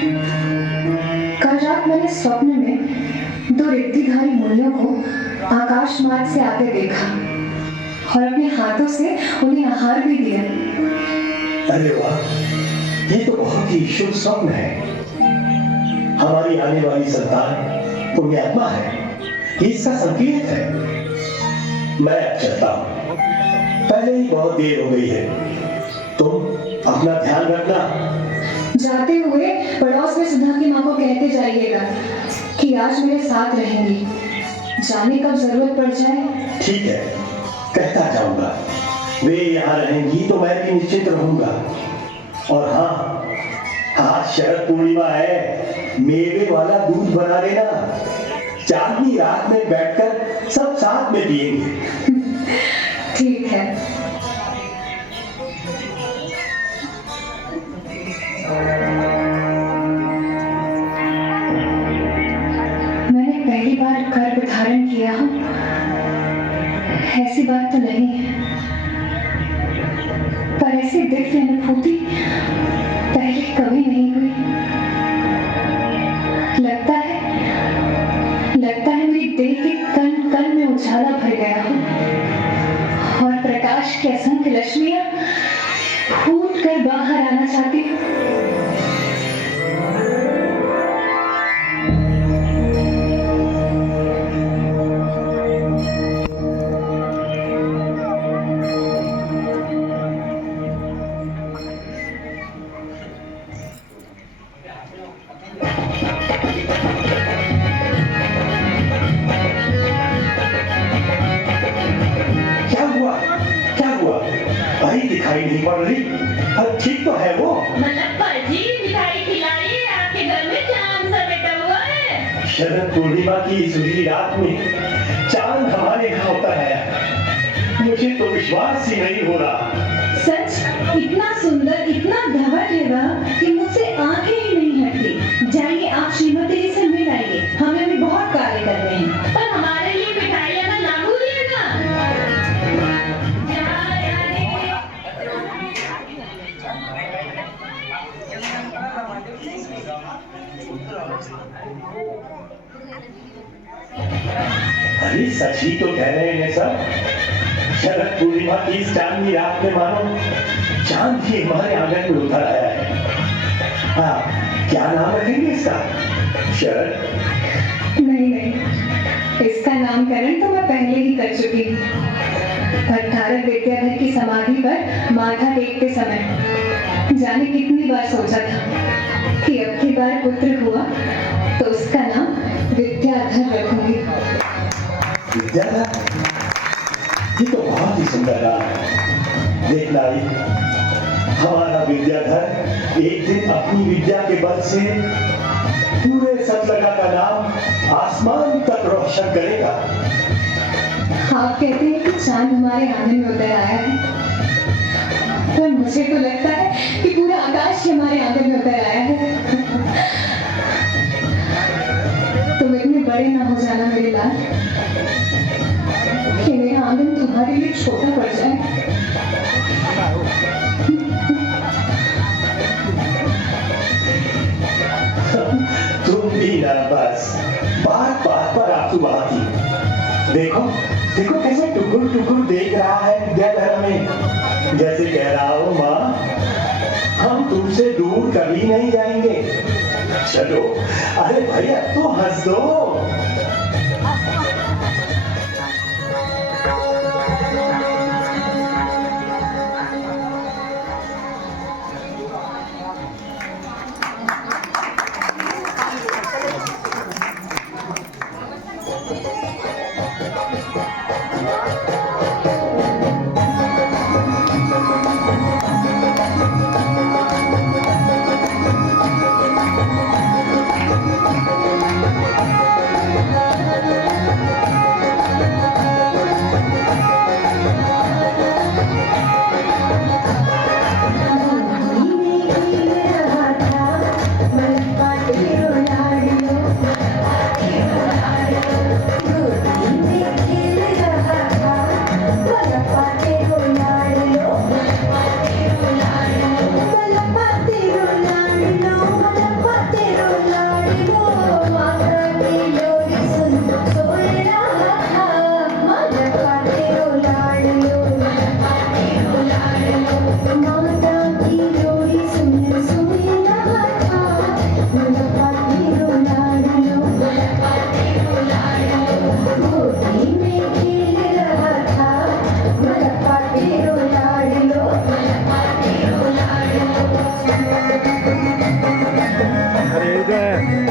कल रात मैंने स्वप्न में दो रिद्धिधारी मुनियों को आकाश मार्ग से आते देखा और अपने हाथों से उन्हें आहार भी दिया। अरे वाह, ये तो बहुत ही शुभ स्वप्न है। हमारी आने वाली संतान पुण्यात्मा है, ये इसका संकेत है। मैं अब चलता हूं, पहले ही बहुत देर हो गई है। तुम अपना ध्यान रखना। जाते हुए पड़ोस में सुधा की माँ को कहते जाइएगा कि आज मेरे साथ रहेंगी, जाने कब जरूरत पड़ जाए। ठीक है, कहता जाऊंगा। वे यहाँ रहेंगी तो मैं भी निश्चित रहूंगा। और हाँ, आज शरद पूर्णिमा है, मेवे वाला दूध बना देना। चांदनी रात में बैठकर सब साथ में पिएंगे। ठीक है। मैंने पहली बार गर्भ धारण किया हूं, ऐसी बात तो नहीं है, पर ऐसी दिव्य अनुभूति पहले कभी नहीं हुई। लगता है मेरी देह के कण कण में उजाला भर गया हो और प्रकाश की असंख्य रश्मियां फूट कर बाहर आना चाहती हूँ। दिखाई नहीं पड़ रही। ठीक तो है वो। मलक्कर जी, मिठाई खिलाइए, आपके घर में चांद सा बैठा हुआ है। शरद पूर्णिमा की सुनहरी रात में चांद हमारे यहाँ उतर आया। मुझे तो विश्वास ही नहीं हो रहा। सच, इतना सुंदर, इतना धवल है वह कि मुझसे आंखें ही नहीं हटती। जाइए, आप श्रीमती जी से मिल आइए, हमें भी बहुत कार्य करने हैं। पर हमारे लिए मिठाई लाना ना भूलिएगा। अरे सच ही तो कह रहे हैं सब। शरद पूर्णिमा की इस चांदनी रात में मानो चांद ही हमारे आंगन में उतर आया है। हाँ, क्या नाम रखेंगे इसका? शरद? नहीं, इसका नामकरण तो मैं पहले ही कर चुकी हूँ। भट्टारक विद्याधर की समाधि पर माथा टेकते समय जाने कितनी बार सोचा था कि अब की बार पुत्र हुआ तो उसका नाम विद्याधर रखूंगी। विद्याधर? ये तो बहुत ही सुंदर नाम है। देखना ही, हमारा विद्याधर एक दिन अपनी विद्या के बल से पूरे सतलगा का नाम आसमान तक रोशन करेगा। आप कहते हैं कि चांद हमारे आंगन में उतर आया है, पर मुझे तो लगता है कि पूरा आकाश ही हमारे आंगन में उतर आया है। तुम इतने बड़े ना हो जाना मेरे लाल कि मेरा आंगन तुम्हारे लिए छोटा पड़ जाए। तुम भी ना बस बात बात पर आंसू बहाती। देखो कैसे टुकुर टुकुर देख रहा है विद्याधर में, जैसे कह रहा हो माँ, हम तुमसे दूर कभी नहीं जाएंगे। चलो, अरे भैया तो हंस दो। अरे इधर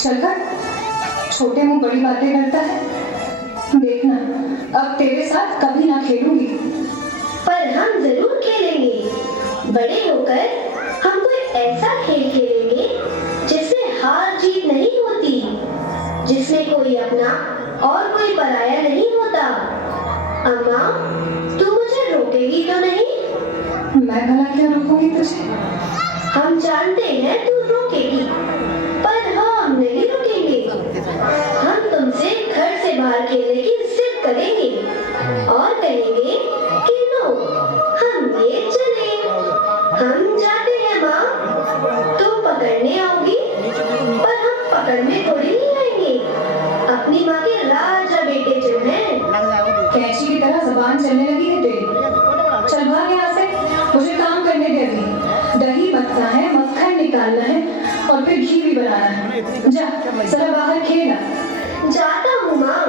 चलकर छोटे मुंह बड़ी बातें करता है। देखना अब तेरे साथ कभी ना खेलूंगी। पर हम जरूर खेलेंगे। बड़े होकर हम कोई ऐसा खेल खेलेंगे जिसमें हार जीत नहीं होती, जिसमें कोई अपना और कोई पराया नहीं होता। अम्मा, तू मुझे रोकेगी तो नहीं? मैं भला क्यों रोकूंगी तुझे? हम जानते हैं तू रोकेगी, पर हम नहीं रुकेंगे। हम तुमसे घर से बाहर खेलने की जिद करेंगे और कहेंगे कि नो, हम ये चले। हम जाते हैं माँ, तुम पकड़ने आओगी, पर हम पकड़ने थोड़ी नहीं आएंगे। अपनी माँ के राजा बेटे जो हैं। कैंची की तरह जबान चलने लगी है तेरी। चल भाग यहाँ से, मुझे काम करने दे अभी। दही मथना है, मक्खन निकालना है और फिर घी भी बनाना है। जा जरा बाहर खेला। जाता हूँ माँ,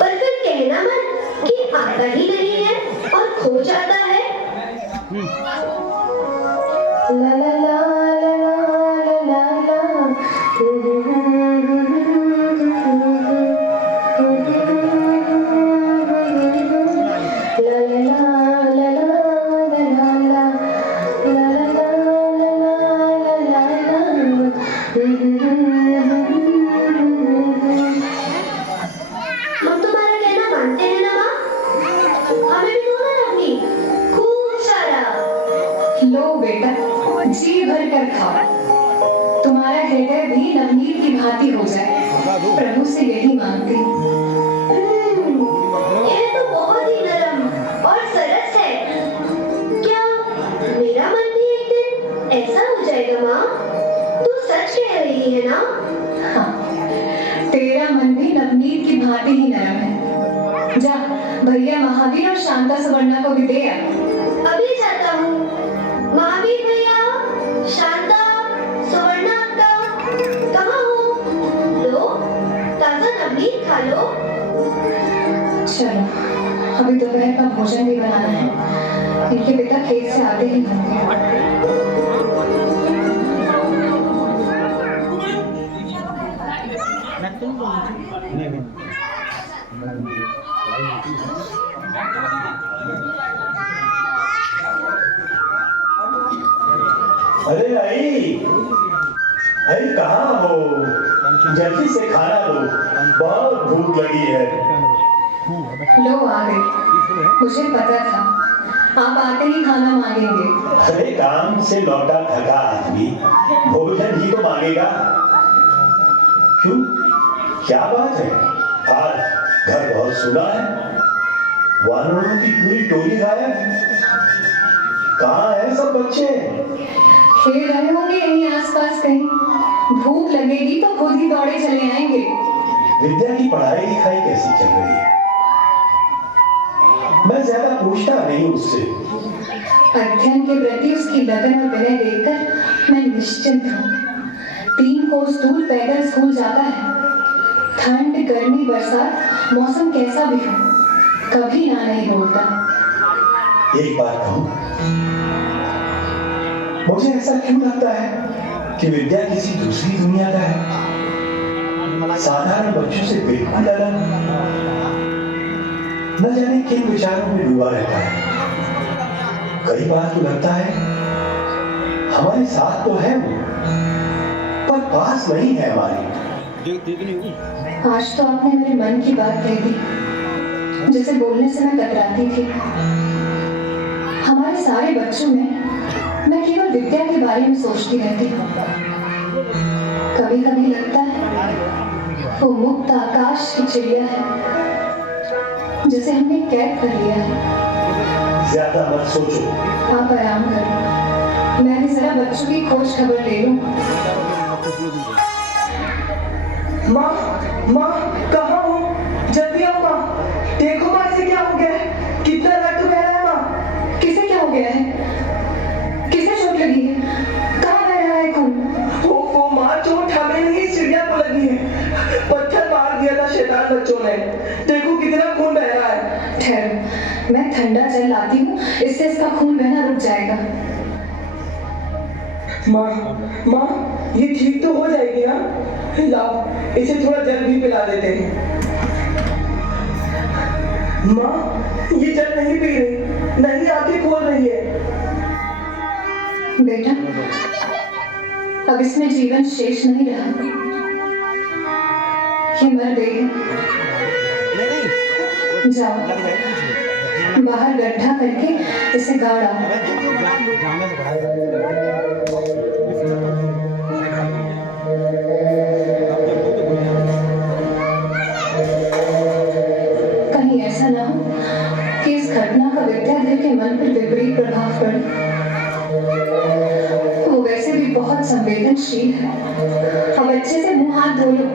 पर फिर कहना मत कि आता ही नहीं है और खो जाता है। ला ला ला ला ला ला ला हम तुम्हारा कहना मानते हैं ना माँ? हमें भी दो ना लवनी, खूब सारा। लो बेटा, जी भर कर खाओ, तुम्हारा हृदय भी नवनीत की भांति हो जाए। प्रभु से यही मांगती हूँ। यह तो बहुत ही नरम और सरस है। क्या मेरा मन भी एक दिन ऐसा हो जाएगा माँ? तू सच कह रही है ना? हाँ, तेरा मन भी नवनीत की भांति ही नरम है। जा भैया महावीर और शांता सुवर्णा को भी दे आ। अभी जाता हूँ। महावीर भैया, शांता, सुवर्णा अक्का, कहाँ हो? लो, ताजा नवनीत खा लो। चलो, अभी दोपहर का भोजन भी बनाना है। इनके पिता खेत से आते ही होंगे। अरे आई, आई कहाँ हो? जल्दी से खाना लो, बहुत भूख लगी है। लो आ गए। मुझे पता था आप आते ही खाना मांगेंगे। अरे काम से लौटा थका आदमी भोजन ही तो मांगेगा। क्यों, क्या बात है? आज घर बहुत सुना है, वानरों की पूरी टोली गायब है। कहाँ है सब बच्चे? खेल रहे होंगे यहीं आसपास कहीं। भूख लगेगी तो खुद ही दौड़े चले आएंगे। विद्या की पढ़ाई लिखाई कैसी चल रही है? मैं ज्यादा पूछता नहीं उससे। अध्ययन के प्रति उसकी लगन और विनय देखकर मैं निश्चिंत हूँ। 3 कोस दूर पैदल स्कूल जाता है। ठंड गर्मी बरसात मौसम कैसा भी हो, कभी ना नहीं बोलता। एक बात कहूं, मुझे ऐसा क्यों लगता है कि विद्या किसी दूसरी दुनिया का है, साधारण बच्चों से बिल्कुल अलग। न जाने किन विचारों में डूबा रहता है। कई बार तो लगता है हमारे साथ तो है वो, पर पास नहीं है हमारी। आज तो आपने मेरे मन की बात कह दी, जैसे बोलने से मैं कतराती थी। हमारे सारे बच्चों में मैं केवल विद्या के बारे में सोचती रहती हूँ। कभी कभी लगता है वो मुक्त आकाश की चिड़िया है जिसे हमने कैद कर लिया है। ज्यादा मत सोचो। आप आराम करो, मैं भी जरा बच्चों की खोज खबर ले लूं। माँ, माँ कहाँ हो? जल्दी आओ माँ। देखो माँ, इसे क्या हो गया है? कितना रक्त बह रहा है माँ। किसे क्या हो गया है? किसे चोट लगी है? कहाँ बह रहा है खून? ओफो माँ, चोट हमें नहीं, चिड़िया को लगी है। पत्थर मार दिया था शैतान बच्चों ने। देखो कितना खून बह रहा है। ठहरो, मैं ठंडा जल लाती हूँ, इससे इसका खून बहना रुक जाएगा। माँ, माँ ये ठीक तो हो जाएगी ना? लाओ, इसे थोड़ा जल भी पिला देते हैं। माँ, ये जल नहीं पी रही, नहीं आंखें खोल रही है। बेटा, अब इसमें जीवन शेष नहीं रहा। ये मर गई है। जाओ, बाहर गड्ढा करके इसे गाड़ा। कहीं ऐसा ना हो कि इस घटना का विद्याधर के मन पर विपरीत प्रभाव पड़े। वो वैसे भी बहुत संवेदनशील है। अब अच्छे से मुंह हाथ धो लो,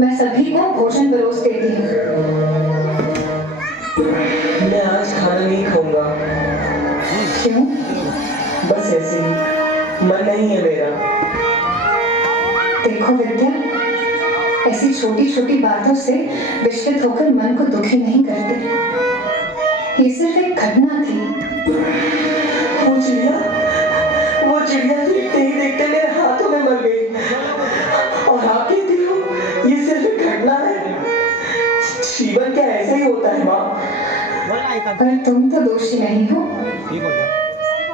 मैं सभी को भोजन परोस देती हूँ। मैं आज खाना नहीं खाऊंगा। क्यों? बस ऐसे ही, मन नहीं है मेरा। देखो विद्या, ऐसी छोटी छोटी बातों से विचलित होकर मन को दुखी नहीं करते। ये सिर्फ एक घटना थी। वो चिड़िया देखते ही देखते मेरे हाथों में मर गई। और आप कहती हो ये सिर्फ एक घटना है? जीवन क्या ऐसे ही होता है माँ? पर तुम तो दोषी नहीं हो।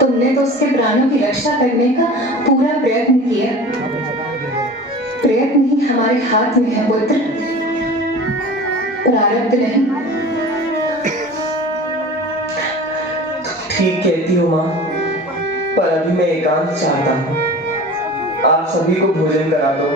तुमने तो उसके प्राणों की रक्षा करने का पूरा प्रयत्न किया। प्रयत्न ही हमारे हाथ में है पुत्र, प्रारब्ध नहीं। ठीक कहती हो माँ, पर अभी मैं एकांत चाहता हूँ। आप सभी को भोजन करा दो।